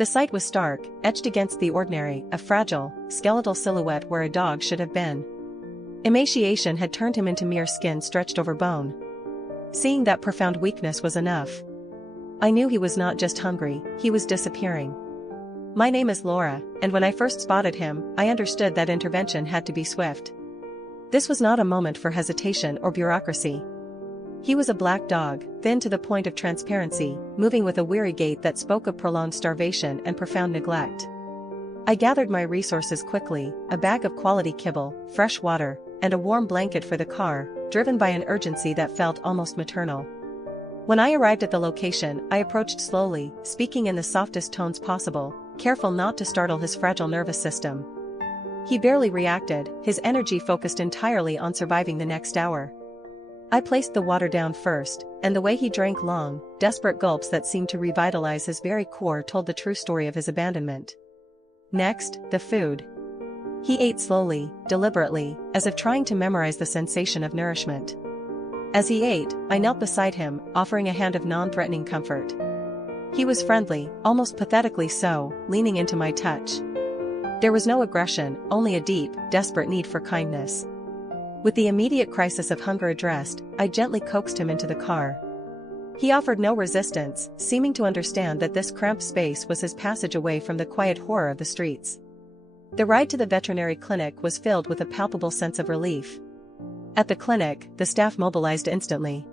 The sight was stark, etched against the ordinary, a fragile, skeletal silhouette where a dog should have been. Emaciation had turned him into mere skin stretched over bone. Seeing that profound weakness was enough. I knew he was not just hungry, he was disappearing. My name is Laura, and when I first spotted him, I understood that intervention had to be swift. This was not a moment for hesitation or bureaucracy. He was a black dog, thin to the point of transparency, moving with a weary gait that spoke of prolonged starvation and profound neglect. I gathered my resources quickly, a bag of quality kibble, fresh water, and a warm blanket for the car, driven by an urgency that felt almost maternal. When I arrived at the location, I approached slowly, speaking in the softest tones possible, careful not to startle his fragile nervous system. He barely reacted, his energy focused entirely on surviving the next hour. I placed the water down first, and the way he drank long, desperate gulps that seemed to revitalize his very core told the true story of his abandonment. Next, the food. He ate slowly, deliberately, as if trying to memorize the sensation of nourishment. As he ate, I knelt beside him, offering a hand of non-threatening comfort. He was friendly, almost pathetically so, leaning into my touch. There was no aggression, only a deep, desperate need for kindness. With the immediate crisis of hunger addressed, I gently coaxed him into the car. He offered no resistance, seeming to understand that this cramped space was his passage away from the quiet horror of the streets. The ride to the veterinary clinic was filled with a palpable sense of relief. At the clinic, the staff mobilized instantly.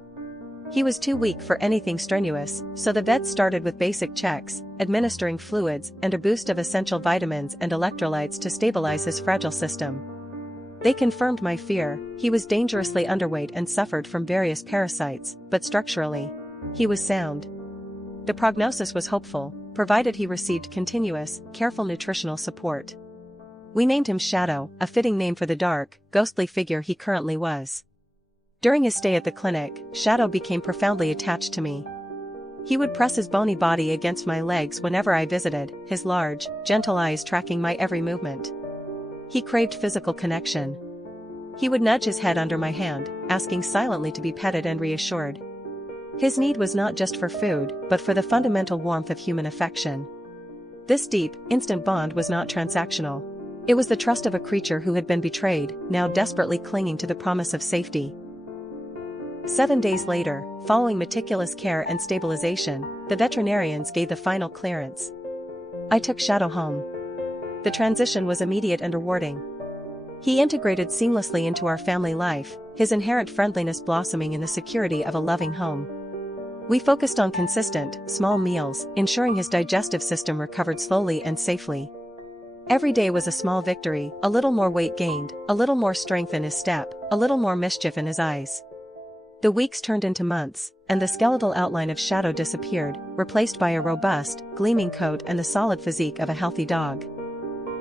He was too weak for anything strenuous, so the vets started with basic checks, administering fluids and a boost of essential vitamins and electrolytes to stabilize his fragile system. They confirmed my fear, he was dangerously underweight and suffered from various parasites, but structurally, he was sound. The prognosis was hopeful, provided he received continuous, careful nutritional support. We named him Shadow, a fitting name for the dark, ghostly figure he currently was. During his stay at the clinic, Shadow became profoundly attached to me. He would press his bony body against my legs whenever I visited, his large, gentle eyes tracking my every movement. He craved physical connection. He would nudge his head under my hand, asking silently to be petted and reassured. His need was not just for food, but for the fundamental warmth of human affection. This deep, instant bond was not transactional. It was the trust of a creature who had been betrayed, now desperately clinging to the promise of safety. 7 days later, following meticulous care and stabilization, the veterinarians gave the final clearance. I took Shadow home. The transition was immediate and rewarding. He integrated seamlessly into our family life, his inherent friendliness blossoming in the security of a loving home. We focused on consistent, small meals, ensuring his digestive system recovered slowly and safely. Every day was a small victory, a little more weight gained, a little more strength in his step, a little more mischief in his eyes. The weeks turned into months, and the skeletal outline of Shadow disappeared, replaced by a robust, gleaming coat and the solid physique of a healthy dog.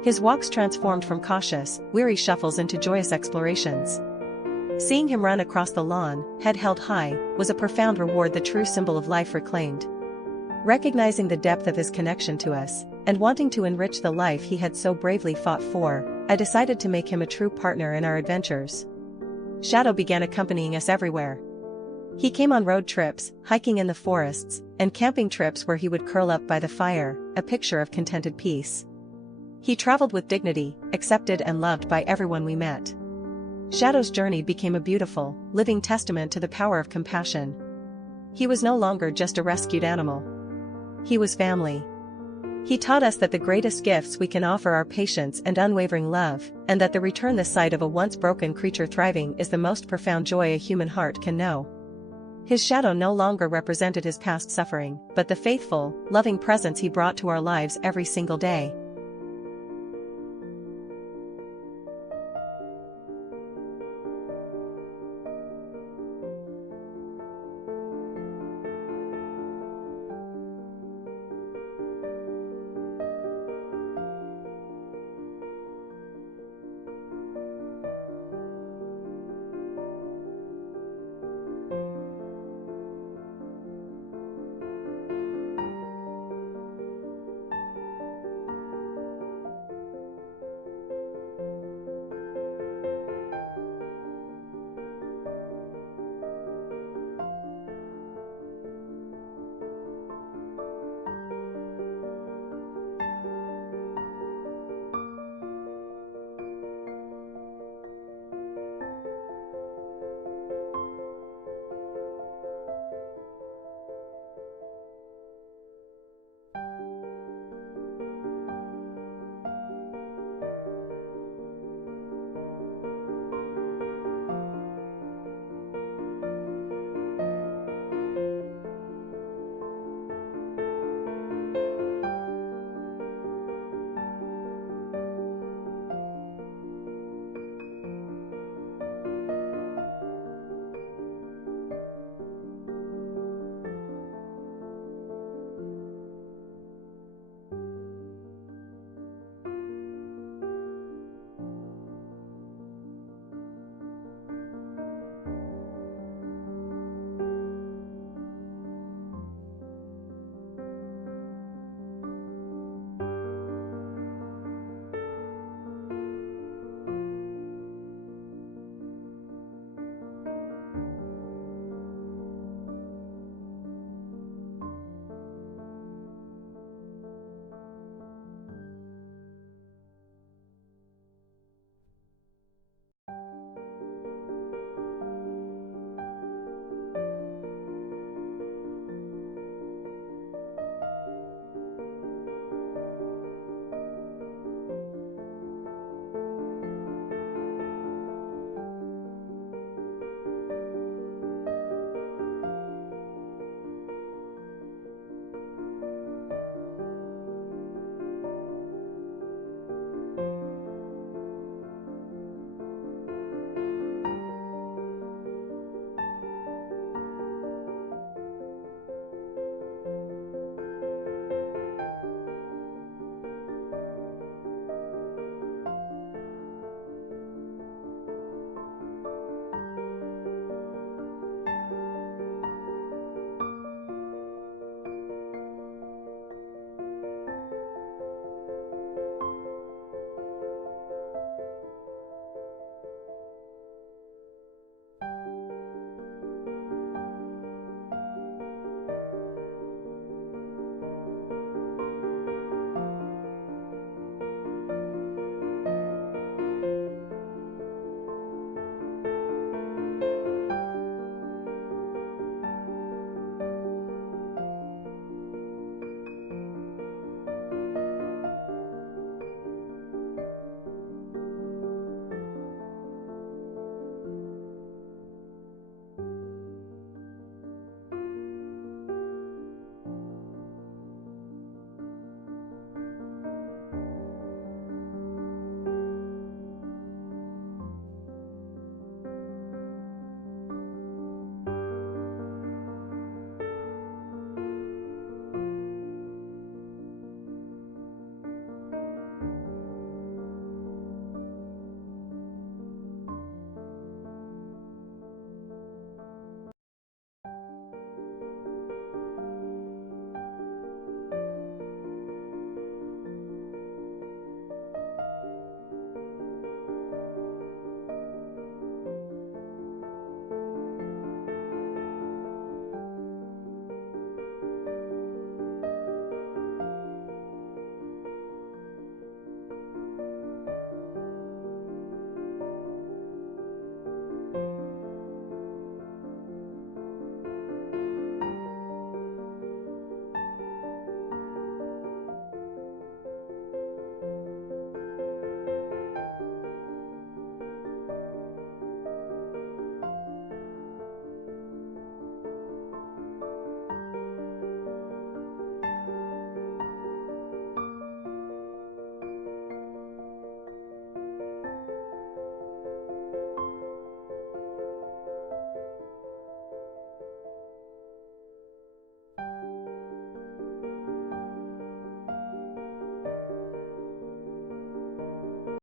His walks transformed from cautious, weary shuffles into joyous explorations. Seeing him run across the lawn, head held high, was a profound reward, the true symbol of life reclaimed. Recognizing the depth of his connection to us, and wanting to enrich the life he had so bravely fought for, I decided to make him a true partner in our adventures. Shadow began accompanying us everywhere. He came on road trips, hiking in the forests, and camping trips where he would curl up by the fire, a picture of contented peace. He traveled with dignity, accepted and loved by everyone we met. Shadow's journey became a beautiful, living testament to the power of compassion. He was no longer just a rescued animal. He was family. He taught us that the greatest gifts we can offer are patience and unwavering love, and that the return the sight of a once broken creature thriving is the most profound joy a human heart can know. His shadow no longer represented his past suffering, but the faithful, loving presence he brought to our lives every single day.